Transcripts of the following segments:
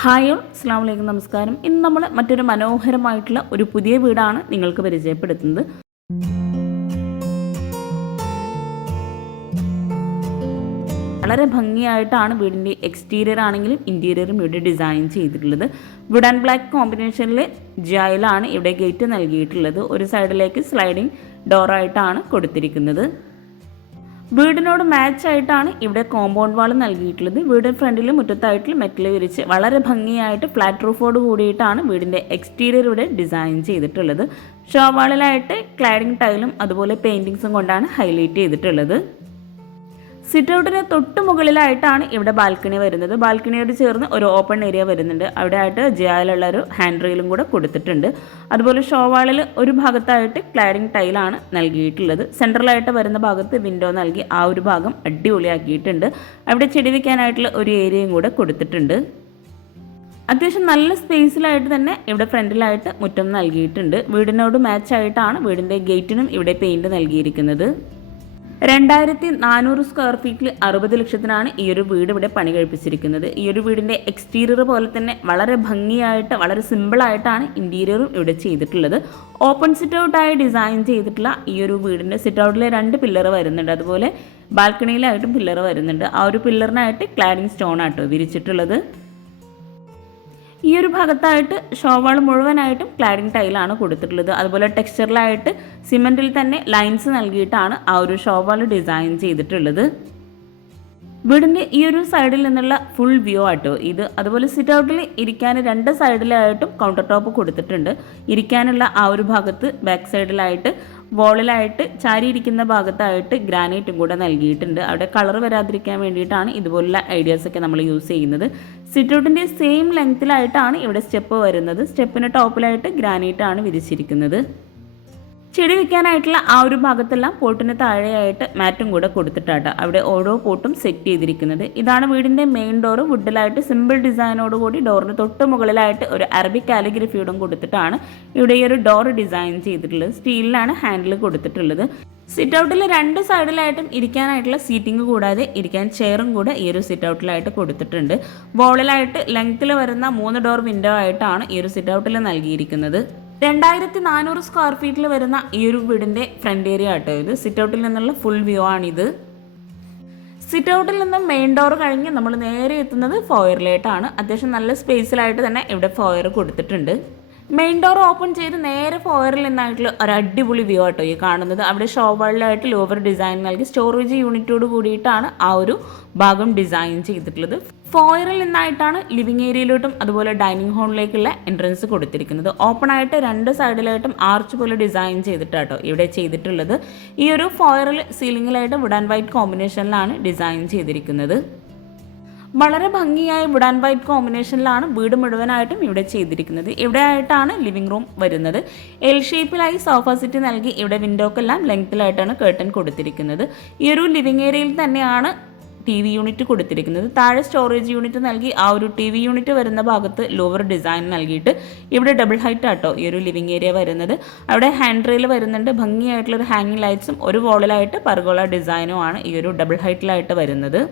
Hi all, അസ്സലാമു അലൈക്കും, നമസ്കാരം. ഇന്ന് നമ്മൾ മറ്റൊരു മനോഹരമായിട്ടുള്ള ഒരു പുതിയ വീടാണ് നിങ്ങൾക്ക് പരിചയപ്പെടുത്തുന്നത്. വളരെ ഭംഗിയായിട്ടാണ് വീടിൻ്റെ എക്സ്റ്റീരിയർ ആണെങ്കിലും ഇൻറ്റീരിയറും ഇവിടെ ഡിസൈൻ ചെയ്തിട്ടുള്ളത്. വുഡ് ആൻഡ് ബ്ലാക്ക് കോമ്പിനേഷനിൽ ജായിലാണ് ഇവിടെ ഗേറ്റ് നൽകിയിട്ടുള്ളത്. ഒരു സൈഡിലേക്ക് സ്ലൈഡിങ് ഡോറായിട്ടാണ് കൊടുത്തിരിക്കുന്നത്. വീടിനോട് മാച്ച് ആയിട്ടാണ് ഇവിടെ കോമ്പൗണ്ട് വാൾ നൽകിയിട്ടുള്ളത്. വീടിന് ഫ്രണ്ടിൽ മുറ്റത്തായിട്ട് മെറ്റൽ വിരിച്ച് വളരെ ഭംഗിയായിട്ട് ഫ്ലാറ്റ് റൂഫോട് കൂടിയിട്ടാണ് വീടിൻ്റെ എക്സ്റ്റീരിയർ ഇവിടെ ഡിസൈൻ ചെയ്തിട്ടുള്ളത്. ഷോവാളിലായിട്ട് ക്ലാഡിംഗ് ടൈലും അതുപോലെ പെയിൻറ്റിങ്സും കൊണ്ടാണ് ഹൈലൈറ്റ് ചെയ്തിട്ടുള്ളത്. സിറ്റ് ഔട്ടിന് തൊട്ട് മുകളിലായിട്ടാണ് ഇവിടെ ബാൽക്കണി വരുന്നത്. ബാൽക്കണിയോട് ചേർന്ന് ഒരു ഓപ്പൺ ഏരിയ വരുന്നുണ്ട്. അവിടെ ആയിട്ട് ജിയായിലുള്ള ഒരു ഹാൻഡ് റെയിലും കൂടെ കൊടുത്തിട്ടുണ്ട്. അതുപോലെ ഷോവാളിൽ ഒരു ഭാഗത്തായിട്ട് ക്ലാഡിംഗ് ടൈലാണ് നൽകിയിട്ടുള്ളത്. സെൻട്രലായിട്ട് വരുന്ന ഭാഗത്ത് വിൻഡോ നൽകി ആ ഒരു ഭാഗം അടിപൊളിയാക്കിയിട്ടുണ്ട്. അവിടെ ചെടി വയ്ക്കാനായിട്ടുള്ള ഒരു ഏരിയയും കൂടെ കൊടുത്തിട്ടുണ്ട്. അത്യാവശ്യം നല്ല സ്പേസിലായിട്ട് തന്നെ ഇവിടെ ഫ്രണ്ടിലായിട്ട് മുറ്റം നൽകിയിട്ടുണ്ട്. വീടിനോട് മാച്ച് ആയിട്ടാണ് വീടിൻ്റെ ഗേറ്റിനും ഇവിടെ പെയിൻറ് നൽകിയിരിക്കുന്നത്. 2400 സ്ക്വയർ ഫീറ്റിൽ 60 ലക്ഷത്തിനാണ് ഈ ഒരു വീട് ഇവിടെ പണി കഴിപ്പിച്ചിരിക്കുന്നത്. ഈ ഒരു വീടിൻ്റെ എക്സ്റ്റീരിയർ പോലെ തന്നെ വളരെ ഭംഗിയായിട്ട് വളരെ സിമ്പിളായിട്ടാണ് ഇൻറ്റീരിയറും ഇവിടെ ചെയ്തിട്ടുള്ളത്. ഓപ്പൺ സിറ്റ് ഔട്ടായി ഡിസൈൻ ചെയ്തിട്ടുള്ള ഈ ഒരു വീടിൻ്റെ സിറ്റ് ഔട്ടിൽ 2 പില്ലർ വരുന്നുണ്ട്. അതുപോലെ ബാൽക്കണിയിലായിട്ടും പില്ലർ വരുന്നുണ്ട്. ആ ഒരു പില്ലറിനായിട്ട് ക്ലാഡിംഗ് സ്റ്റോൺ ആട്ടോ വിരിച്ചിട്ടുള്ളത്. ഈ ഒരു ഭാഗത്തായിട്ട് ഷോവാൾ മുഴുവനായിട്ടും ക്ലാഡിംഗ് ടൈലാണ് കൊടുത്തിട്ടുള്ളത്. അതുപോലെ ടെക്സ്ചറിലായിട്ട് സിമെൻറ്റിൽ തന്നെ ലൈൻസ് നൽകിയിട്ടാണ് ആ ഒരു ഷോവാൾ ഡിസൈൻ ചെയ്തിട്ടുള്ളത്. വീടിൻ്റെ ഈ ഒരു സൈഡിൽ നിന്നുള്ള ഫുൾ വ്യൂ ആട്ടോ ഇത്. അതുപോലെ സിറ്റ് ഔട്ടിൽ ഇരിക്കാൻ 2 സൈഡിലായിട്ടും കൗണ്ടർ ടോപ്പ് കൊടുത്തിട്ടുണ്ട്. ഇരിക്കാനുള്ള ആ ഒരു ഭാഗത്ത് ബാക്ക് സൈഡിലായിട്ട് വോളിലായിട്ട് ചാരിയിരിക്കുന്ന ഭാഗത്തായിട്ട് ഗ്രാനൈറ്റും കൂടെ നൽകിയിട്ടുണ്ട്. അവിടെ കളർ വരാതിരിക്കാൻ വേണ്ടിയിട്ടാണ് ഇതുപോലുള്ള ഐഡിയാസൊക്കെ നമ്മൾ യൂസ് ചെയ്യുന്നത്. സിറ്റ് ഔട്ടിൻ്റെ സെയിം ലെങ്ത്തിലായിട്ടാണ് ഇവിടെ സ്റ്റെപ്പ് വരുന്നത്. സ്റ്റെപ്പിന് ടോപ്പിലായിട്ട് ഗ്രാനൈറ്റാണ് വിരിച്ചിരിക്കുന്നത്. ചെടി വയ്ക്കാനായിട്ടുള്ള ആ ഒരു ഭാഗത്തെല്ലാം പോട്ടിന് താഴെയായിട്ട് മാറ്റും കൂടെ കൊടുത്തിട്ടാണ് അവിടെ ഓരോ പോട്ടും സെറ്റ് ചെയ്തിരിക്കുന്നത്. ഇതാണ് വീടിൻ്റെ മെയിൻ ഡോറ്. വുഡിലായിട്ട് സിമ്പിൾ ഡിസൈനോട് കൂടി ഡോറിന് തൊട്ട് മുകളിലായിട്ട് ഒരു അറബിക് കാലിഗ്രഫിയോടും കൊടുത്തിട്ടാണ് ഇവിടെ ഈ ഒരു ഡോർ ഡിസൈൻ ചെയ്തിട്ടുള്ളത്. സ്റ്റീലിലാണ് ഹാൻഡിൽ കൊടുത്തിട്ടുള്ളത്. സിറ്റ് ഔട്ടിൽ 2 സൈഡിലായിട്ടും ഇരിക്കാനായിട്ടുള്ള സീറ്റിംഗ് കൂടാതെ ഇരിക്കാൻ ചെയറും കൂടെ ഈ ഒരു സിറ്റ് ഔട്ടിലായിട്ട് കൊടുത്തിട്ടുണ്ട്. വോളിലായിട്ട് ലെങ്ത്തിൽ വരുന്ന 3 ഡോർ വിൻഡോ ആയിട്ടാണ് ഈ ഒരു സിറ്റ് ഔട്ടിൽ നൽകിയിരിക്കുന്നത്. 2400 സ്ക്വയർ ഫീറ്റിൽ വരുന്ന ഈ ഒരു വീടിൻ്റെ ഫ്രണ്ട് ഏരിയ ആട്ടോ ഇത്. സിറ്റ് ഔട്ടിൽ നിന്നുള്ള ഫുൾ വ്യൂ ആണിത്. സിറ്റ് ഔട്ടിൽ നിന്ന് മെയിൻ ഡോർ കഴിഞ്ഞ് നമ്മൾ നേരെ എത്തുന്നത് ഫോയറിലേട്ടാണ്. അത്യാവശ്യം നല്ല സ്പേസിലായിട്ട് തന്നെ ഇവിടെ ഫോയർ കൊടുത്തിട്ടുണ്ട്. മെയിൻ ഡോർ ഓപ്പൺ ചെയ്ത് നേരെ ഫോയറിൽ നിന്നായിട്ടുള്ള ഒരു അടിപൊളി വ്യൂ ആട്ടോ ഈ കാണുന്നത്. അവിടെ ഷോവാളിലായിട്ട് ലോവർ ഡിസൈൻ നൽകി സ്റ്റോറേജ് യൂണിറ്റോട് കൂടിയിട്ടാണ് ആ ഒരു ഭാഗം ഡിസൈൻ ചെയ്തിട്ടുള്ളത്. ഫോയറിൽ നിന്നായിട്ടാണ് ലിവിങ് ഏരിയയിലോട്ടും അതുപോലെ ഡൈനിങ് ഹാളിലേക്കുള്ള എൻട്രൻസ് കൊടുത്തിരിക്കുന്നത്. ഓപ്പൺ ആയിട്ട് 2 സൈഡിലായിട്ടും ആർച്ച് പോലെ ഡിസൈൻ ചെയ്തിട്ടാട്ടോ ഇവിടെ ചെയ്തിട്ടുള്ളത്. ഈ ഒരു ഫോയറിൽ സീലിംഗിലായിട്ട് വുഡ് ആൻഡ് വൈറ്റ് കോമ്പിനേഷനിലാണ് ഡിസൈൻ ചെയ്തിരിക്കുന്നത്. വളരെ ഭംഗിയായ വുഡ് ആൻഡ് വൈറ്റ് കോമ്പിനേഷനിലാണ് വീട് മുഴുവനായിട്ടും ഇവിടെ ചെയ്തിരിക്കുന്നത്. ഇവിടെ ആയിട്ടാണ് ലിവിംഗ് റൂം വരുന്നത്. എൽ ഷേപ്പിലായി സോഫ സെറ്റ് നൽകി ഇവിടെ വിൻഡോക്കെല്ലാം ലെങ്ത്തിലായിട്ടാണ് കേർട്ടൻ കൊടുത്തിരിക്കുന്നത്. ഈ ഒരു ലിവിംഗ് ഏരിയയിൽ തന്നെയാണ് TV യൂണിറ്റ് കൊടുത്തിരിക്കുന്നത്. താഴെ സ്റ്റോറേജ് യൂണിറ്റ് നൽകി ആ ഒരു TV യൂണിറ്റ് വരുന്ന ഭാഗത്ത് ലോവർ ഡിസൈൻ നൽകിയിട്ട് ഇവിടെ ഡബിൾ ഹൈറ്റ് ആട്ടോ ഈ ഒരു ലിവിംഗ് ഏരിയ വരുന്നത്. അവിടെ ഹാൻഡ് റെയിൽ വരുന്നുണ്ട്. ഭംഗിയായിട്ടുള്ളൊരു ഹാങ്ങിങ് ലൈറ്റ്സും ഒരു വോളിലായിട്ട് പർഗോള ഡിസൈനും ആണ് ഈ ഒരു ഡബിൾ ഹൈറ്റിലായിട്ട് വരുന്നത്.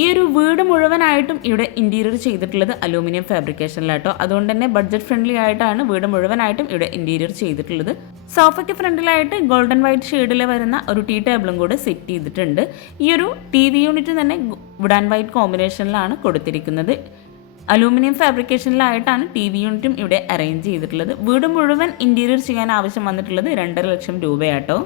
ഈ ഒരു വീട് മുഴുവനായിട്ടും ഇവിടെ ഇൻറ്റീരിയർ ചെയ്തിട്ടുള്ളത് അലൂമിനിയം ഫാബ്രിക്കേഷനിലാട്ടോ. അതുകൊണ്ട് തന്നെ ബഡ്ജറ്റ് ഫ്രണ്ട്ലി ആയിട്ടാണ് വീട് മുഴുവനായിട്ടും ഇവിടെ ഇൻറ്റീരിയർ ചെയ്തിട്ടുള്ളത്. സോഫയ്ക്ക് ഫ്രണ്ടിലായിട്ട് ഗോൾഡൻ വൈറ്റ് ഷെയ്ഡിൽ വരുന്ന ഒരു ടീ ടേബിളും കൂടെ സെറ്റ് ചെയ്തിട്ടുണ്ട്. ഈ ഒരു TV യൂണിറ്റ് തന്നെ വുഡ് ആൻഡ് വൈറ്റ് കോമ്പിനേഷനിലാണ് കൊടുത്തിരിക്കുന്നത്. അലൂമിനിയം ഫാബ്രിക്കേഷനിലായിട്ടാണ് TV യൂണിറ്റും ഇവിടെ അറേഞ്ച് ചെയ്തിട്ടുള്ളത്. വീട് മുഴുവൻ ഇൻറ്റീരിയർ ചെയ്യാൻ ആവശ്യം വന്നിട്ടുള്ളത് 2.5 ലക്ഷം രൂപയാട്ടോ.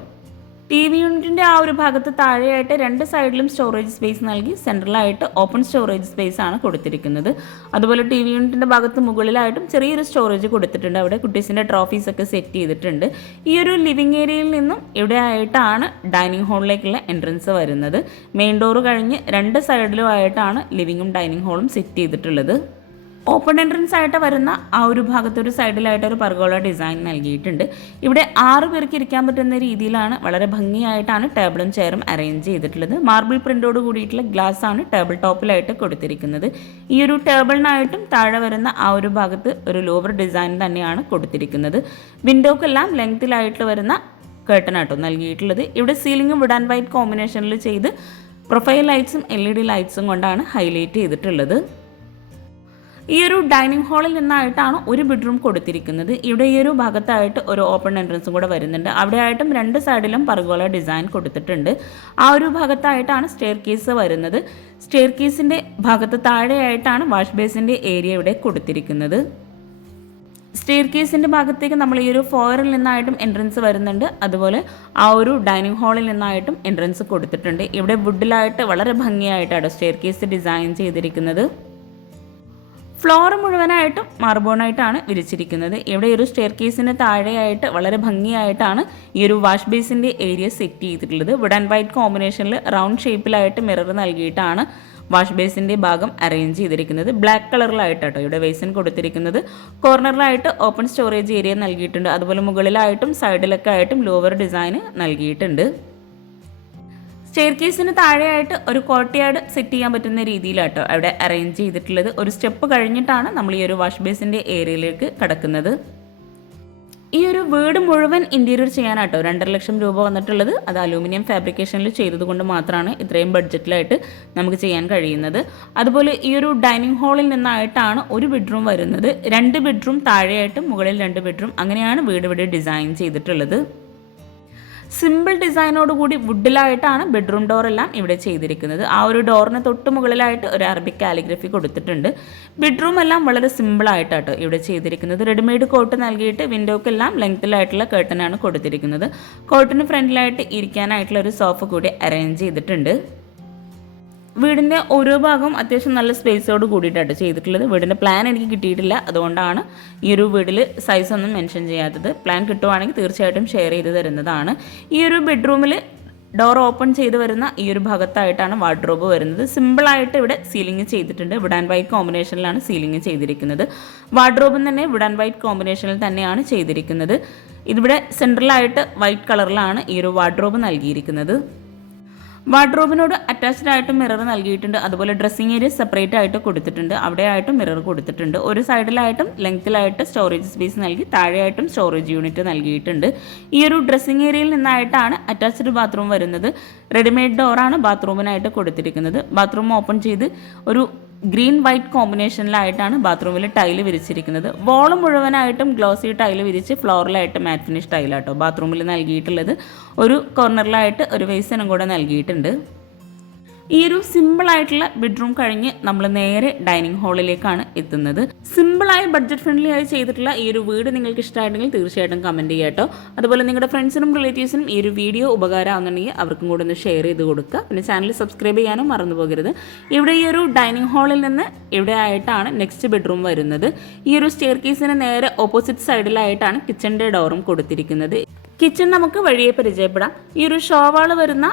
TV യൂണിറ്റിൻ്റെ ആ ഒരു ഭാഗത്ത് താഴെയായിട്ട് 2 സൈഡിലും സ്റ്റോറേജ് സ്പേസ് നൽകി സെൻട്രലായിട്ട് ഓപ്പൺ സ്റ്റോറേജ് സ്പേസ് ആണ് കൊടുത്തിരിക്കുന്നത്. അതുപോലെ TV യൂണിറ്റിൻ്റെ ഭാഗത്ത് മുകളിലായിട്ടും ചെറിയൊരു സ്റ്റോറേജ് കൊടുത്തിട്ടുണ്ട്. അവിടെ കുട്ടീസിൻ്റെ ട്രോഫീസ് ഒക്കെ സെറ്റ് ചെയ്തിട്ടുണ്ട്. ഈ ഒരു ലിവിംഗ് ഏരിയയിൽ നിന്നും ഇവിടെ ആയിട്ടാണ് ഡൈനിങ് ഹാളിലേക്കുള്ള എൻട്രൻസ് വരുന്നത്. മെയിൻ ഡോർ കഴിഞ്ഞ് 2 സൈഡിലും ആയിട്ടാണ് ലിവിങ്ങും ഡൈനിങ് ഹാളും സെറ്റ് ചെയ്തിട്ടുള്ളത്. ഓപ്പൺ എൻട്രൻസ് ആയിട്ട് വരുന്ന ആ ഒരു ഭാഗത്തൊരു സൈഡിലായിട്ട് ഒരു പർഗോള ഡിസൈൻ നൽകിയിട്ടുണ്ട്. ഇവിടെ 6 പേർക്ക് ഇരിക്കാൻ പറ്റുന്ന രീതിയിലാണ് വളരെ ഭംഗിയായിട്ടാണ് ടേബിളും ചെയറും അറേഞ്ച് ചെയ്തിട്ടുള്ളത്. മാർബിൾ പ്രിൻ്റോട് കൂടിയിട്ടുള്ള ഗ്ലാസ് ആണ് ടേബിൾ ടോപ്പിലായിട്ട് കൊടുത്തിരിക്കുന്നത്. ഈ ഒരു ടേബിളിനായിട്ടും താഴെ വരുന്ന ആ ഒരു ഭാഗത്ത് ഒരു ലോവർ ഡിസൈൻ തന്നെയാണ് കൊടുത്തിരിക്കുന്നത്. വിൻഡോക്കെല്ലാം ലെങ്ത്തിലായിട്ട് വരുന്ന കേട്ടൺ ആട്ടോ നൽകിയിട്ടുള്ളത്. ഇവിടെ സീലിംഗ് വുഡ് ആൻഡ് വൈറ്റ് കോമ്പിനേഷനിൽ ചെയ്ത് പ്രൊഫൈൽ ലൈറ്റ്സും LED ലൈറ്റ്സും കൊണ്ടാണ് ഹൈലൈറ്റ് ചെയ്തിട്ടുള്ളത്. ഈ ഒരു ഡൈനിങ് ഹാളിൽ നിന്നായിട്ടാണ് ഒരു ബെഡ്റൂം കൊടുത്തിരിക്കുന്നത്. ഇവിടെ ഈ ഒരു ഭാഗത്തായിട്ട് ഒരു ഓപ്പൺ എൻട്രൻസും കൂടെ വരുന്നുണ്ട്. അവിടെ ആയിട്ടും രണ്ട് സൈഡിലും പർഗോള ഡിസൈൻ കൊടുത്തിട്ടുണ്ട്. ആ ഒരു ഭാഗത്തായിട്ടാണ് സ്റ്റെയർ കേസ് വരുന്നത്. സ്റ്റെയർ കേസിൻ്റെ ഭാഗത്ത് താഴെയായിട്ടാണ് വാഷ് ബേസിൻ്റെ ഏരിയ ഇവിടെ കൊടുത്തിരിക്കുന്നത്. സ്റ്റെയർ കേസിൻ്റെ ഭാഗത്തേക്ക് നമ്മൾ ഈ ഒരു ഫോയറിൽ നിന്നായിട്ടും എൻട്രൻസ് വരുന്നുണ്ട്. അതുപോലെ ആ ഒരു ഡൈനിങ് ഹാളിൽ നിന്നായിട്ടും എൻട്രൻസ് കൊടുത്തിട്ടുണ്ട്. ഇവിടെ വുഡിലായിട്ട് വളരെ ഭംഗിയായിട്ടാണ് സ്റ്റെയർ കേസ് ഡിസൈൻ ചെയ്തിരിക്കുന്നത്. ഫ്ലോർ മുഴുവനായിട്ടും മാർബോണായിട്ടാണ് വിരിച്ചിരിക്കുന്നത്. ഇവിടെ ഒരു സ്റ്റെയർ കേസിന് താഴെയായിട്ട് വളരെ ഭംഗിയായിട്ടാണ് ഈ ഒരു വാഷ് ബേസിൻ്റെ ഏരിയ സെറ്റ് ചെയ്തിട്ടുള്ളത്. വുഡ് ആൻഡ് വൈറ്റ് കോമ്പിനേഷനിൽ റൗണ്ട് ഷേപ്പിലായിട്ട് മിറർ നൽകിയിട്ടാണ് വാഷ് ബേസിൻ്റെ ഭാഗം അറേഞ്ച് ചെയ്തിരിക്കുന്നത്. ബ്ലാക്ക് കളറിലായിട്ടാട്ടോ ഇവിടെ ബേസിൻ കൊടുത്തിരിക്കുന്നത്. കോർണറിലായിട്ട് ഓപ്പൺ സ്റ്റോറേജ് ഏരിയ നൽകിയിട്ടുണ്ട്. അതുപോലെ മുകളിലായിട്ടും സൈഡിലൊക്കെ ആയിട്ടും ലോവർ ഡിസൈൻ നൽകിയിട്ടുണ്ട്. സ്റ്റെയർ കേസിന് താഴെയായിട്ട് ഒരു കോർട്ട്യാർഡ് സെറ്റ് ചെയ്യാൻ പറ്റുന്ന രീതിയിലാട്ടോ അവിടെ അറേഞ്ച് ചെയ്തിട്ടുള്ളത്. ഒരു സ്റ്റെപ്പ് കഴിഞ്ഞിട്ടാണ് നമ്മൾ ഈ ഒരു വാഷ് ബേസിൻ്റെ ഏരിയയിലേക്ക് കടക്കുന്നത്. ഈ ഒരു വീട് മുഴുവൻ ഇൻറ്റീരിയർ ചെയ്യാനാട്ടോ 2.5 ലക്ഷം രൂപ വന്നിട്ടുള്ളത്. അത് അലൂമിനിയം ഫാബ്രിക്കേഷനിൽ ചെയ്തതുകൊണ്ട് മാത്രമാണ് ഇത്രയും ബഡ്ജറ്റിലായിട്ട് നമുക്ക് ചെയ്യാൻ കഴിയുന്നത്. അതുപോലെ ഈ ഒരു ഡൈനിങ് ഹാളിൽ നിന്നായിട്ടാണ് ഒരു ബെഡ്റൂം വരുന്നത്. 2 ബെഡ്റൂം താഴെയായിട്ടും മുകളിൽ 2 ബെഡ്റൂം, അങ്ങനെയാണ് വീട് ഇവിടെ ഡിസൈൻ ചെയ്തിട്ടുള്ളത്. സിമ്പിൾ ഡിസൈനോടുകൂടി വുഡിലായിട്ടാണ് ബെഡ്റൂം ഡോറെല്ലാം ഇവിടെ ചെയ്തിരിക്കുന്നത്. ആ ഒരു ഡോറിന് തൊട്ട് മുകളിലായിട്ട് ഒരു അറബിക് കാലിഗ്രഫി കൊടുത്തിട്ടുണ്ട്. ബെഡ്റൂം എല്ലാം വളരെ സിമ്പിളായിട്ടാട്ടോ ഇവിടെ ചെയ്തിരിക്കുന്നത്. റെഡിമെയ്ഡ് കോട്ട് നൽകിയിട്ട് വിൻഡോക്കെല്ലാം ലെങ്ത്തിലായിട്ടുള്ള കേട്ടനാണ് കൊടുത്തിരിക്കുന്നത്. കോട്ടിന് ഫ്രണ്ടിലായിട്ട് ഇരിക്കാനായിട്ടുള്ള ഒരു സോഫ കൂടി അറേഞ്ച് ചെയ്തിട്ടുണ്ട്. വീടിൻ്റെ ഓരോ ഭാഗവും അത്യാവശ്യം നല്ല സ്പേസോട് കൂടിയിട്ടാണ് ചെയ്തിട്ടുള്ളത്. വീടിൻ്റെ പ്ലാൻ എനിക്ക് കിട്ടിയിട്ടില്ല, അതുകൊണ്ടാണ് ഈ ഒരു വീട്ടിൽ സൈസ് ഒന്നും മെൻഷൻ ചെയ്യാത്തത്. പ്ലാൻ കിട്ടുവാണെങ്കിൽ തീർച്ചയായിട്ടും ഷെയർ ചെയ്ത് തരുന്നതാണ്. ഈ ഒരു ബെഡ്റൂമിൽ ഡോർ ഓപ്പൺ ചെയ്ത് വരുന്ന ഈ ഒരു ഭാഗത്തായിട്ടാണ് വാർഡ്രോബ് വരുന്നത്. സിമ്പിളായിട്ട് ഇവിടെ സീലിംഗ് ചെയ്തിട്ടുണ്ട്. വുഡ് ആൻഡ് വൈറ്റ് കോമ്പിനേഷനിലാണ് സീലിംഗ് ചെയ്തിരിക്കുന്നത്. വാർഡ്രോബും തന്നെ വുഡ് ആൻഡ് വൈറ്റ് കോമ്പിനേഷനിൽ തന്നെയാണ് ചെയ്തിരിക്കുന്നത്. ഇതിവിടെ സെൻട്രലായിട്ട് വൈറ്റ് കളറിലാണ് ഈ ഒരു വാർഡ്രോബ് നൽകിയിരിക്കുന്നത്. വാർഡ്രോബിനോട് അറ്റാച്ച്ഡ് ആയിട്ട് മിറർ നൽകിയിട്ടുണ്ട്. അതുപോലെ ഡ്രസ്സിംഗ് ഏരിയ സെപ്പറേറ്റ് ആയിട്ട് കൊടുത്തിട്ടുണ്ട്. അവിടെ ആയിട്ടും മിറർ കൊടുത്തിട്ടുണ്ട്. ഒരു സൈഡിലായിട്ടും ലെങ്ത്തിലായിട്ട് സ്റ്റോറേജ് സ്പേസ് നൽകി താഴെയായിട്ടും സ്റ്റോറേജ് യൂണിറ്റ് നൽകിയിട്ടുണ്ട്. ഈ ഒരു ഡ്രസ്സിംഗ് ഏരിയയിൽ നിന്നായിട്ടാണ് അറ്റാച്ച്ഡ് ബാത്റൂം വരുന്നത്. റെഡിമെയ്ഡ് ഡോറാണ് ബാത്റൂമിനായിട്ട് കൊടുത്തിരിക്കുന്നത്. ബാത്റൂം ഓപ്പൺ ചെയ്ത് ഒരു ഗ്രീൻ വൈറ്റ് കോമ്പിനേഷനിലായിട്ടാണ് ബാത്റൂമിൽ ടൈല് വിരിച്ചിരിക്കുന്നത്. വോള് മുഴുവനായിട്ടും ഗ്ലോസി ടൈല് വിരിച്ച് ഫ്ലോറിലായിട്ട് മാറ്റ് ഫിനിഷ് ടൈലാട്ടോ ബാത്റൂമിൽ നൽകിയിട്ടുള്ളത്. ഒരു കോർണറിലായിട്ട് ഒരു വേസനും കൂടെ നൽകിയിട്ടുണ്ട്. ഈ ഒരു സിമ്പിളായിട്ടുള്ള ബെഡ്റൂം കഴിഞ്ഞ് നമ്മൾ നേരെ ഡൈനിങ് ഹാളിലേക്കാണ് എത്തുന്നത്. സിമ്പിളായി ബഡ്ജറ്റ് ഫ്രണ്ട്ലി ആയി ചെയ്തിട്ടുള്ള ഈ ഒരു വീട് നിങ്ങൾക്ക് ഇഷ്ടമായിട്ടുണ്ടെങ്കിൽ തീർച്ചയായിട്ടും കമൻറ്റ് ചെയ്യുക കേട്ടോ. അതുപോലെ നിങ്ങളുടെ ഫ്രണ്ട്സിനും റിലേറ്റീവ്സിനും ഈ ഒരു വീഡിയോ ഉപകാരമാകുന്നുണ്ടെങ്കിൽ അവർക്കും കൂടെ ഒന്ന് ഷെയർ ചെയ്ത് കൊടുക്കുക. പിന്നെ ചാനൽ സബ്സ്ക്രൈബ് ചെയ്യാനും മറന്നു പോകരുത്. ഇവിടെ ഈ ഒരു ഡൈനിങ് ഹാളിൽ നിന്ന് ഇവിടെ ആയിട്ടാണ് നെക്സ്റ്റ് ബെഡ്റൂം വരുന്നത്. ഈ ഒരു സ്റ്റെയർ കേസിന് നേരെ ഓപ്പോസിറ്റ് സൈഡിലായിട്ടാണ് കിച്ചൻ്റെ ഡോറും കൊടുത്തിരിക്കുന്നത്. കിച്ചൺ നമുക്ക് വഴിയെ പരിചയപ്പെടാം. ഈ ഒരു ഷോവാൾ വരുന്ന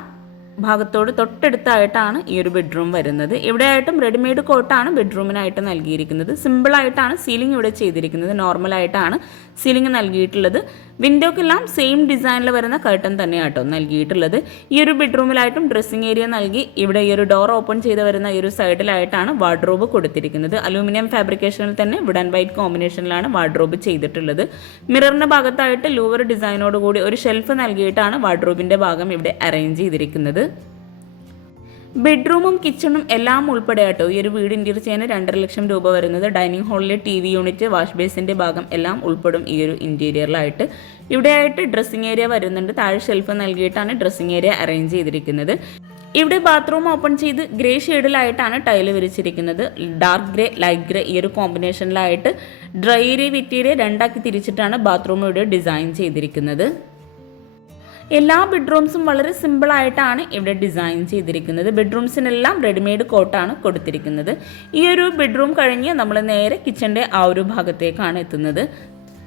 ഭാഗത്തോട് തൊട്ടടുത്തായിട്ടാണ് ഈ ഒരു ബെഡ്റൂം വരുന്നത്. ഇവിടെയായിട്ടും റെഡിമെയ്ഡ് കോട്ടാണ് ബെഡ്റൂമിനായിട്ട് നൽകിയിരിക്കുന്നത്. സിമ്പിളായിട്ടാണ് സീലിംഗ് ഇവിടെ ചെയ്തിരിക്കുന്നത്. നോർമലായിട്ടാണ് സീലിംഗ് നൽകിയിട്ടുള്ളത്. വിൻഡോക്കെല്ലാം സെയിം ഡിസൈനിൽ വരുന്ന കർട്ടൻ തന്നെയാട്ടോ നൽകിയിട്ടുള്ളത്. ഈ ഒരു ബെഡ്റൂമിലായിട്ടും ഡ്രസ്സിംഗ് ഏരിയ നൽകി ഇവിടെ ഈ ഒരു ഡോർ ഓപ്പൺ ചെയ്ത് വരുന്ന ഈ ഒരു സൈഡിലായിട്ടാണ് വാർഡ്രോബ് കൊടുത്തിരിക്കുന്നത്. അലൂമിനിയം ഫാബ്രിക്കേഷനിൽ തന്നെ വുഡ് ആൻഡ് വൈറ്റ് കോമ്പിനേഷനിലാണ് വാർഡ്രോബ് ചെയ്തിട്ടുള്ളത്. മിററിൻ്റെ ഭാഗത്തായിട്ട് ലൂവർ ഡിസൈനോടുകൂടി ഒരു ഷെൽഫ് നൽകിയിട്ടാണ് വാർഡ്രോബിൻ്റെ ഭാഗം ഇവിടെ അറേഞ്ച് ചെയ്തിരിക്കുന്നത്. ബെഡ്റൂമും കിച്ചണും എല്ലാം ഉൾപ്പെടെ ആട്ടോ ഈ ഒരു വീട് ഇൻറ്റീരിയർ ചെയ്യാൻ 2.5 ലക്ഷം രൂപ വരുന്നത്. ഡൈനിങ് ഹാളിലെ TV യൂണിറ്റ്, വാഷ് ബേസിൻ്റെ ഭാഗം എല്ലാം ഉൾപ്പെടും ഈ ഒരു ഇൻറ്റീരിയറിലായിട്ട്. ഇവിടെയായിട്ട് ഡ്രസ്സിംഗ് ഏരിയ വരുന്നുണ്ട്. താഴെ ഷെൽഫ് നൽകിയിട്ടാണ് ഡ്രസ്സിംഗ് ഏരിയ അറേഞ്ച് ചെയ്തിരിക്കുന്നത്. ഇവിടെ ബാത്റൂം ഓപ്പൺ ചെയ്ത് ഗ്രേ ഷെയ്ഡിലായിട്ടാണ് ടൈല് വിരിച്ചിരിക്കുന്നത്. ഡാർക്ക് ഗ്രേ, ലൈറ്റ് ഗ്രേ ഈ ഒരു കോമ്പിനേഷനിലായിട്ട് ഡ്രൈ ഏരിയ, വെറ്റ് ഏരിയ രണ്ടാക്കി തിരിച്ചിട്ടാണ് ബാത്റൂം ഇവിടെ ഡിസൈൻ ചെയ്തിരിക്കുന്നത്. എല്ലാ ബെഡ്റൂംസും വളരെ സിമ്പിളായിട്ടാണ് ഇവിടെ ഡിസൈൻ ചെയ്തിരിക്കുന്നത്. ബെഡ്റൂംസിനെല്ലാം റെഡിമെയ്ഡ് കോട്ടാണ് കൊടുത്തിരിക്കുന്നത്. ഈ ഒരു ബെഡ്റൂം കഴിഞ്ഞ് നമ്മൾ നേരെ കിച്ചൻ്റെ ആ ഒരു ഭാഗത്തേക്കാണ് എത്തുന്നത്.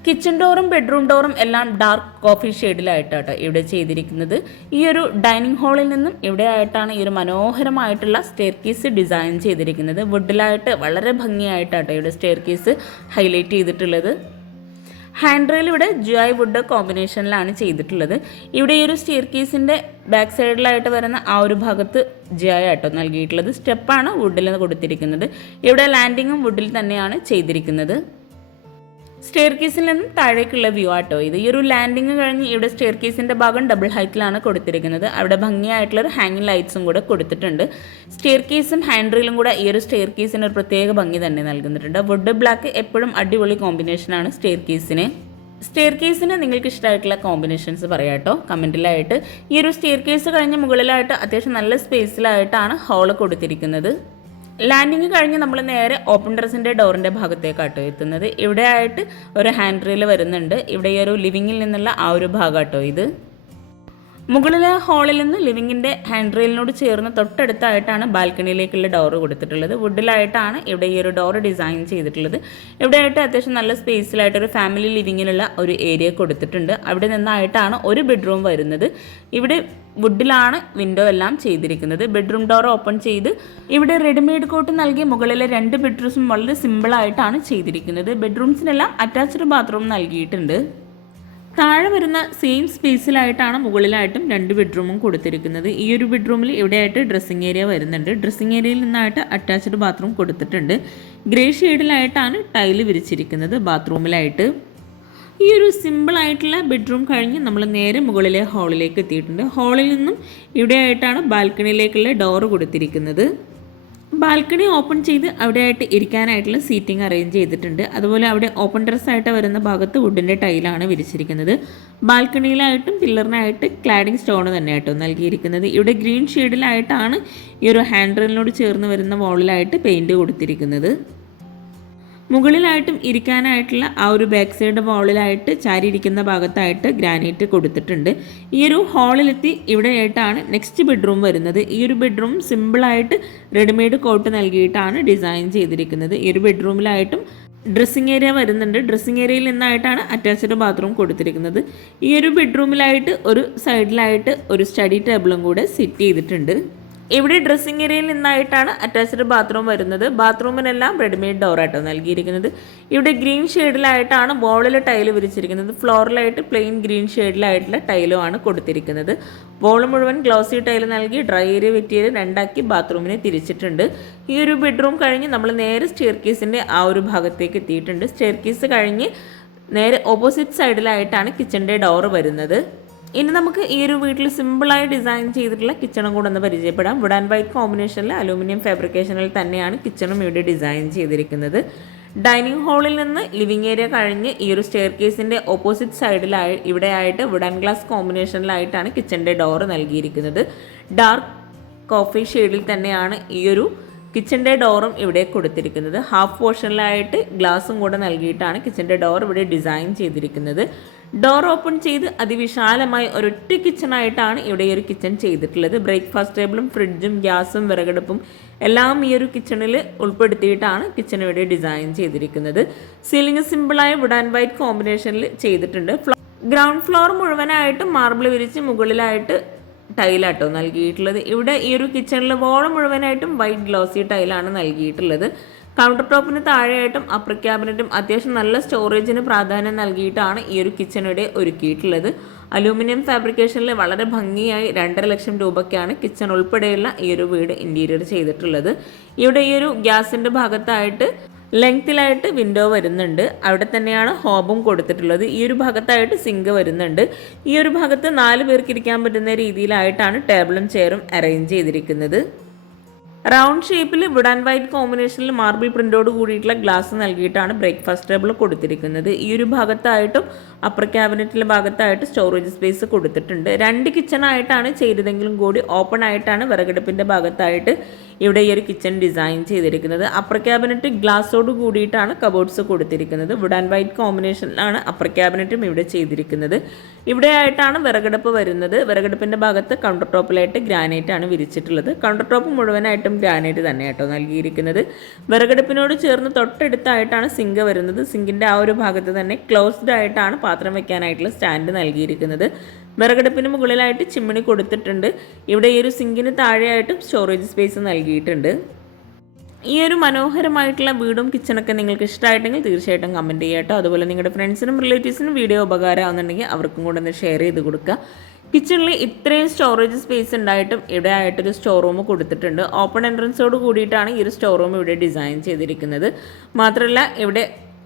കിച്ചൺ ഡോറും ബെഡ്റൂം ഡോറും എല്ലാം ഡാർക്ക് കോഫി ഷെയ്ഡിലായിട്ടാണ് ഇവിടെ ചെയ്തിരിക്കുന്നത്. ഈ ഒരു ഡൈനിങ് ഹാളിൽ നിന്നും ഇവിടെ ആയിട്ടാണ് ഈ ഒരു മനോഹരമായിട്ടുള്ള സ്റ്റെയർ കേസ് ഡിസൈൻ ചെയ്തിരിക്കുന്നത്. വുഡിലായിട്ട് വളരെ ഭംഗിയായിട്ടാണ് ഇവിടെ സ്റ്റെയർ കേസ് ഹൈലൈറ്റ് ചെയ്തിട്ടുള്ളത്. ഹാൻഡ് റെയിൽ ഇവിടെ ജോയ് വുഡ് കോമ്പിനേഷനിലാണ് ചെയ്തിട്ടുള്ളത്. ഇവിടെ ഈ ഒരു സ്റ്റെയർ കേസിൻ്റെ ബാക്ക് സൈഡിലായിട്ട് വരുന്ന ആ ഒരു ഭാഗത്ത് ജോയ് ആട്ടോ നൽകിയിട്ടുള്ളത്. സ്റ്റെപ്പാണ് വുഡിൽ കൊടുത്തിരിക്കുന്നത്. ഇവിടെ ലാൻഡിങ്ങും വുഡിൽ തന്നെയാണ് ചെയ്തിരിക്കുന്നത്. സ്റ്റെയർ കേസിൽ നിന്നും താഴേക്കുള്ള വ്യൂ ആട്ടോ ഇത്. ഈ ഒരു ലാൻഡിങ് കഴിഞ്ഞ് ഇവിടെ സ്റ്റെയർ കേസിൻ്റെ ഭാഗം ഡബിൾ ഹൈറ്റിലാണ് കൊടുത്തിരിക്കുന്നത്. അവിടെ ഭംഗിയായിട്ടുള്ളൊരു ഹാങ്ങിങ് ലൈറ്റ്സും കൂടെ കൊടുത്തിട്ടുണ്ട്. സ്റ്റെയർ കേസും ഹാൻഡ് റെയിലും കൂടെ ഈ ഒരു സ്റ്റെയർ കേസിന് ഒരു പ്രത്യേക ഭംഗി തന്നെ നൽകുന്നുണ്ട്. വുഡ് ബ്ലാക്ക് എപ്പോഴും അടിപൊളി കോമ്പിനേഷനാണ് സ്റ്റെയർ കേസിന്. സ്റ്റെയർ കേസിന് നിങ്ങൾക്ക് ഇഷ്ടമായിട്ടുള്ള കോമ്പിനേഷൻസ് പറയാം കേട്ടോ കമൻറ്റിലായിട്ട്. ഈ ഒരു സ്റ്റെയർ കേസ് കഴിഞ്ഞ് മുകളിലായിട്ട് അത്യാവശ്യം നല്ല സ്പേസിലായിട്ടാണ് ഹോള് കൊടുത്തിരിക്കുന്നത്. ലാൻഡിങ് കഴിഞ്ഞ് നമ്മൾ നേരെ ഓപ്പൺ ടെറസിൻ്റെ ഡോറിൻ്റെ ഭാഗത്തേക്കാട്ടോ എത്തുന്നത്. ഇവിടെ ആയിട്ട് ഒരു ഹാൻഡ് റെയിൽ വരുന്നുണ്ട്. ഇവിടെ ഈ ഒരു ലിവിങ്ങിൽ നിന്നുള്ള ആ ഒരു ഭാഗമാട്ടോ ഇത്. മുകളിലെ ഹാളിൽ നിന്ന് ലിവിങ്ങിൻ്റെ ഹാൻഡ് റെയിലിനോട് ചേർന്ന് തൊട്ടടുത്തായിട്ടാണ് ബാൽക്കണിയിലേക്കുള്ള ഡോറ് കൊടുത്തിട്ടുള്ളത്. വുഡിലായിട്ടാണ് ഇവിടെ ഈ ഒരു ഡോറ് ഡിസൈൻ ചെയ്തിട്ടുള്ളത്. ഇവിടെയായിട്ട് അത്യാവശ്യം നല്ല സ്പേസിലായിട്ട് ഒരു ഫാമിലി ലിവിങ്ങിനുള്ള ഒരു ഏരിയ കൊടുത്തിട്ടുണ്ട്. അവിടെ നിന്നായിട്ടാണ് ഒരു ബെഡ്റൂം വരുന്നത്. ഇവിടെ വുഡിലാണ് വിൻഡോ എല്ലാം ചെയ്തിരിക്കുന്നത്. ബെഡ്റൂം ഡോർ ഓപ്പൺ ചെയ്ത് ഇവിടെ റെഡിമെയ്ഡ് കോട്ട് നൽകി മുകളിലെ 2 ബെഡ്റൂംസും വളരെ സിമ്പിളായിട്ടാണ് ചെയ്തിരിക്കുന്നത്. ബെഡ്റൂംസിനെല്ലാം അറ്റാച്ച്ഡ് ബാത്റൂം നൽകിയിട്ടുണ്ട്. താഴെ വരുന്ന സെയിം സ്പേസിലായിട്ടാണ് മുകളിലായിട്ടും 2 ബെഡ്റൂമും കൊടുത്തിരിക്കുന്നത്. ഈ ഒരു ബെഡ്റൂമിൽ ഇവിടെയായിട്ട് ഡ്രസ്സിംഗ് ഏരിയ വരുന്നുണ്ട്. ഡ്രസ്സിംഗ് ഏരിയയിൽ നിന്നായിട്ട് അറ്റാച്ച്ഡ് ബാത്റൂം കൊടുത്തിട്ടുണ്ട്. ഗ്രേ ഷെയ്ഡിലായിട്ടാണ് ടൈല് വിരിച്ചിരിക്കുന്നത് ബാത്റൂമിലായിട്ട്. ഈ ഒരു സിമ്പിളായിട്ടുള്ള ബെഡ്റൂം കഴിഞ്ഞ് നമ്മൾ നേരെ മുകളിലെ ഹാളിലേക്ക് എത്തിയിട്ടുണ്ട്. ഹാളിൽ നിന്നും ഇവിടെയായിട്ടാണ് ബാൽക്കണിയിലേക്കുള്ള ഡോറ് കൊടുത്തിരിക്കുന്നത്. ബാൽക്കണി ഓപ്പൺ ചെയ്ത് അവിടെയായിട്ട് ഇരിക്കാനായിട്ടുള്ള സീറ്റിംഗ് അറേഞ്ച് ചെയ്തിട്ടുണ്ട്. അതുപോലെ അവിടെ ഓപ്പൺ ടെറസായിട്ട് വരുന്ന ഭാഗത്ത് വുഡിൻ്റെ ടൈലാണ് വിരിച്ചിരിക്കുന്നത്. ബാൽക്കണിയിലായിട്ടും പില്ലറിനായിട്ട് ക്ലാഡിംഗ് സ്റ്റോൺ തന്നെയായിട്ടോ നൽകിയിരിക്കുന്നത്. ഇവിടെ ഗ്രീൻ ഷെയ്ഡിലായിട്ടാണ് ഈ ഒരു ഹാൻഡ് റെയിലിനോട് ചേർന്ന് വരുന്ന വാളിലായിട്ട് പെയിൻറ് കൊടുത്തിരിക്കുന്നത്. മുകളിലായിട്ടും ഇരിക്കാനായിട്ടുള്ള ആ ഒരു ബാക്ക് സൈഡ് വാളിലായിട്ട് ചാരിയിരിക്കുന്ന ഭാഗത്തായിട്ട് ഗ്രാനൈറ്റ് കൊടുത്തിട്ടുണ്ട്. ഈ ഒരു ഹാളിലെത്തി ഇവിടെയായിട്ടാണ് നെക്സ്റ്റ് ബെഡ്റൂം വരുന്നത്. ഈ ഒരു ബെഡ്റൂം സിമ്പിളായിട്ട് റെഡിമെയ്ഡ് കോട്ട് നൽകിയിട്ടാണ് ഡിസൈൻ ചെയ്തിരിക്കുന്നത്. ഈ ഒരു ബെഡ്റൂമിലായിട്ടും ഡ്രസ്സിംഗ് ഏരിയ വരുന്നുണ്ട്. ഡ്രസ്സിംഗ് ഏരിയയിൽ നിന്നായിട്ടാണ് അറ്റാച്ച്ഡ് ബാത്റൂം കൊടുത്തിരിക്കുന്നത്. ഈ ഒരു ബെഡ്റൂമിലായിട്ട് ഒരു സൈഡിലായിട്ട് ഒരു സ്റ്റഡി ടേബിളും കൂടെ സെറ്റ് ചെയ്തിട്ടുണ്ട്. ഇവിടെ ഡ്രസ്സിംഗ് ഏരിയയിൽ നിന്നായിട്ടാണ് അറ്റാച്ച്ഡ് ബാത്റൂം വരുന്നത്. ബാത്റൂമിനെല്ലാം റെഡിമെയ്ഡ് ഡോറായിട്ടോ നൽകിയിരിക്കുന്നത്. ഇവിടെ ഗ്രീൻ ഷെയ്ഡിലായിട്ടാണ് വോളിൽ ടൈല് വിരിച്ചിരിക്കുന്നത്. ഫ്ലോറിലായിട്ട് പ്ലെയിൻ ഗ്രീൻ ഷെയ്ഡിലായിട്ടുള്ള ടൈലും ആണ് കൊടുത്തിരിക്കുന്നത്. വോള് മുഴുവൻ ഗ്ലോസി ടൈല് നൽകി ഡ്രൈ ഏരിയ വെറ്റ് ഏരിയ 2ആക്കി ബാത്റൂമിനെ തിരിച്ചിട്ടുണ്ട്. ഈ ഒരു ബെഡ്റൂം കഴിഞ്ഞ് നമ്മൾ നേരെ സ്റ്റെയർ കേസിൻ്റെ ആ ഒരു ഭാഗത്തേക്ക് എത്തിയിട്ടുണ്ട്. സ്റ്റെയർ കേസ് കഴിഞ്ഞ് നേരെ ഓപ്പോസിറ്റ് സൈഡിലായിട്ടാണ് കിച്ചൻ്റെ ഡോറ് വരുന്നത്. ഇനി നമുക്ക് ഈ ഒരു വീട്ടിൽ സിമ്പിളായി ഡിസൈൻ ചെയ്തിട്ടുള്ള കിച്ചണും കൂടെ ഒന്ന് പരിചയപ്പെടാം. വുഡ് ആൻഡ് വൈറ്റ് കോമ്പിനേഷനിൽ അലൂമിനിയം ഫാബ്രിക്കേഷനിൽ തന്നെയാണ് കിച്ചണും ഇവിടെ ഡിസൈൻ ചെയ്തിരിക്കുന്നത്. ഡൈനിങ് ഹാളിൽ നിന്ന് ലിവിങ് ഏരിയ കഴിഞ്ഞ് ഈ ഒരു സ്റ്റെയർ കേസിൻ്റെ ഓപ്പോസിറ്റ് സൈഡിലായി ഇവിടെയായിട്ട് വുഡ് ആൻഡ് ഗ്ലാസ് കോമ്പിനേഷനിലായിട്ടാണ് കിച്ചൻ്റെ ഡോറ് നൽകിയിരിക്കുന്നത്. ഡാർക്ക് കോഫി ഷെയ്ഡിൽ തന്നെയാണ് ഈ ഒരു കിച്ചൻ്റെ ഡോറും ഇവിടെ കൊടുത്തിരിക്കുന്നത്. ഹാഫ് പോർഷനിലായിട്ട് ഗ്ലാസും കൂടെ നൽകിയിട്ടാണ് കിച്ചൻ്റെ ഡോർ ഇവിടെ ഡിസൈൻ ചെയ്തിരിക്കുന്നത്. ഡോർ ഓപ്പൺ ചെയ്ത് അതിവിശാലമായ ഒരൊറ്റ കിച്ചണായിട്ടാണ് ഇവിടെ ഈ ഒരു കിച്ചൺ ചെയ്തിട്ടുള്ളത്. ബ്രേക്ക്ഫാസ്റ്റ് ടേബിളും ഫ്രിഡ്ജും ഗ്യാസും വിറകടുപ്പും എല്ലാം ഈ ഒരു കിച്ചണിൽ ഉൾപ്പെടുത്തിയിട്ടാണ് കിച്ചൺ ഇവിടെ ഡിസൈൻ ചെയ്തിരിക്കുന്നത്. സീലിംഗ് സിമ്പിളായ വുഡ് ആൻഡ് വൈറ്റ് കോമ്പിനേഷനിൽ ചെയ്തിട്ടുണ്ട്. ഗ്രൗണ്ട് ഫ്ലോർ മുഴുവനായിട്ടും മാർബിൾ വിരിച്ച് മുകളിലായിട്ട് ടൈലാട്ടോ നൽകിയിട്ടുള്ളത്. ഇവിടെ ഈ ഒരു കിച്ചണിൽ വോള് മുഴുവനായിട്ടും വൈറ്റ് ഗ്ലോസി ടൈലാണ് നൽകിയിട്ടുള്ളത്. കൗണ്ടർ ടോപ്പിന് താഴെയായിട്ടും അപ്പർ ക്യാബിനറ്റും അത്യാവശ്യം നല്ല സ്റ്റോറേജിന് പ്രാധാന്യം നൽകിയിട്ടാണ് ഈ ഒരു കിച്ചൺ ഇവിടെ ഒരുക്കിയിട്ടുള്ളത്. അലൂമിനിയം ഫാബ്രിക്കേഷനിൽ വളരെ ഭംഗിയായി 2.5 ലക്ഷം രൂപയ്ക്കാണ് കിച്ചൺ ഉൾപ്പെടെയുള്ള ഈ ഒരു വീട് ഇൻറ്റീരിയർ ചെയ്തിട്ടുള്ളത്. ഇവിടെ ഈ ഒരു ഗ്യാസിൻ്റെ ഭാഗത്തായിട്ട് ലെങ്ത്തിലായിട്ട് വിൻഡോ വരുന്നുണ്ട്. അവിടെ തന്നെയാണ് ഹോബും കൊടുത്തിട്ടുള്ളത്. ഈ ഒരു ഭാഗത്തായിട്ട് സിങ്ക് വരുന്നുണ്ട്. ഈ ഒരു ഭാഗത്ത് 4 പേർക്ക് ഇരിക്കാൻ പറ്റുന്ന രീതിയിലായിട്ടാണ് ടേബിളും ചെയറും അറേഞ്ച് ചെയ്തിരിക്കുന്നത്. റൗണ്ട് ഷേപ്പിൽ വുഡ് ആൻഡ് വൈറ്റ് കോമ്പിനേഷനിൽ മാർബിൾ പ്രിൻ്റോട് കൂടിയിട്ടുള്ള ഗ്ലാസ് നൽകിയിട്ടാണ് ബ്രേക്ക്ഫാസ്റ്റ് ടേബിൾ കൊടുത്തിരിക്കുന്നത്. ഈ ഒരു ഭാഗത്തായിട്ടും അപ്പർ ക്യാബിനറ്റിൻ്റെ ഭാഗത്തായിട്ട് സ്റ്റോറേജ് സ്പേസ് കൊടുത്തിട്ടുണ്ട്. 2 കിച്ചണായിട്ടാണ് ചെയ്തതെങ്കിലും കൂടി ഓപ്പൺ ആയിട്ടാണ് വിറകടുപ്പിൻ്റെ ഭാഗത്തായിട്ട് ഇവിടെ ഈ ഒരു കിച്ചൺ ഡിസൈൻ ചെയ്തിരിക്കുന്നത്. അപ്പർ ക്യാബിനറ്റ് ഗ്ലാസോട് കൂടിയിട്ടാണ് കബോർഡ്സ് കൊടുത്തിരിക്കുന്നത്. വുഡ് ആൻഡ് വൈറ്റ് കോമ്പിനേഷനിലാണ് അപ്പർ ക്യാബിനറ്റും ഇവിടെ ചെയ്തിരിക്കുന്നത്. ഇവിടെ ആയിട്ടാണ് വിറകടുപ്പ് വരുന്നത്. വിറകടുപ്പിൻ്റെ ഭാഗത്ത് കൗണ്ടർ ടോപ്പിലായിട്ട് ഗ്രാനൈറ്റ് ആണ് വിരിച്ചിട്ടുള്ളത്. കൗണ്ടർ ടോപ്പ് മുഴുവനായിട്ടും ഗ്രാനൈറ്റ് തന്നെ കേട്ടോ നൽകിയിരിക്കുന്നത്. വിറകടുപ്പിനോട് ചേർന്ന് തൊട്ടടുത്തായിട്ടാണ് സിങ്ക് വരുന്നത്. സിങ്കിൻ്റെ ആ ഒരു ഭാഗത്ത് തന്നെ ക്ലോസ്ഡ് ആയിട്ടാണ് പാത്രം വെക്കാനായിട്ടുള്ള സ്റ്റാൻഡ് നൽകിയിരിക്കുന്നത്. വിറകടുപ്പിന് മുകളിലായിട്ട് ചിമ്മിണി കൊടുത്തിട്ടുണ്ട്. ഇവിടെ ഈ ഒരു സിങ്കിന് താഴെയായിട്ടും സ്റ്റോറേജ് സ്പേസ് നൽകിയിട്ടുണ്ട്. ഈ ഒരു മനോഹരമായിട്ടുള്ള വീടും കിച്ചണൊക്കെ നിങ്ങൾക്ക് ഇഷ്ടമായിട്ടെങ്കിൽ തീർച്ചയായിട്ടും കമൻറ്റ് ചെയ്യുക കേട്ടോ. അതുപോലെ നിങ്ങളുടെ ഫ്രണ്ട്സിനും റിലേറ്റീവ്സിനും വീഡിയോ ഉപകാരമാകുന്നുണ്ടെങ്കിൽ അവർക്കും കൂടെ ഒന്ന് ഷെയർ ചെയ്ത് കൊടുക്കുക. കിച്ചണിൽ ഇത്രയും സ്റ്റോറേജ് സ്പേസ് ഉണ്ടായിട്ടും ഇവിടെ ആയിട്ടൊരു സ്റ്റോർ റൂം കൊടുത്തിട്ടുണ്ട്. ഓപ്പൺ എൻട്രൻസോട് കൂടിയിട്ടാണ് ഈ ഒരു സ്റ്റോർ റൂം ഇവിടെ ഡിസൈൻ ചെയ്തിരിക്കുന്നത്. മാത്രമല്ല ഇവിടെ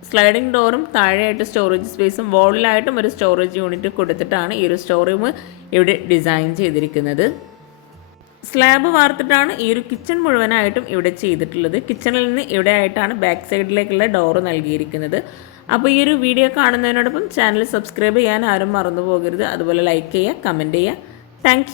സ്ലൈഡിംഗ് ഡോറും താഴെയായിട്ട് സ്റ്റോറേജ് സ്പേസും വോളിലായിട്ടും ഒരു സ്റ്റോറേജ് യൂണിറ്റ് കൊടുത്തിട്ടാണ് ഈ ഒരു സ്റ്റോർ റൂം ഇവിടെ ഡിസൈൻ ചെയ്തിരിക്കുന്നത്. സ്ലാബ് വാർത്തിട്ടാണ് ഈ ഒരു കിച്ചൺ മുഴുവനായിട്ടും ഇവിടെ ചെയ്തിട്ടുള്ളത്. കിച്ചണിൽ നിന്ന് ഇവിടെ ആയിട്ടാണ് ബാക്ക് സൈഡിലേക്കുള്ള ഡോറ് നൽകിയിരിക്കുന്നത്. അപ്പോൾ ഈ ഒരു വീഡിയോ കാണുന്നതിനോടൊപ്പം ചാനൽ സബ്സ്ക്രൈബ് ചെയ്യാൻ ആരും മറന്നു പോകരുത്. അതുപോലെ ലൈക്ക് ചെയ്യുക, കമൻറ്റ് ചെയ്യുക. താങ്ക്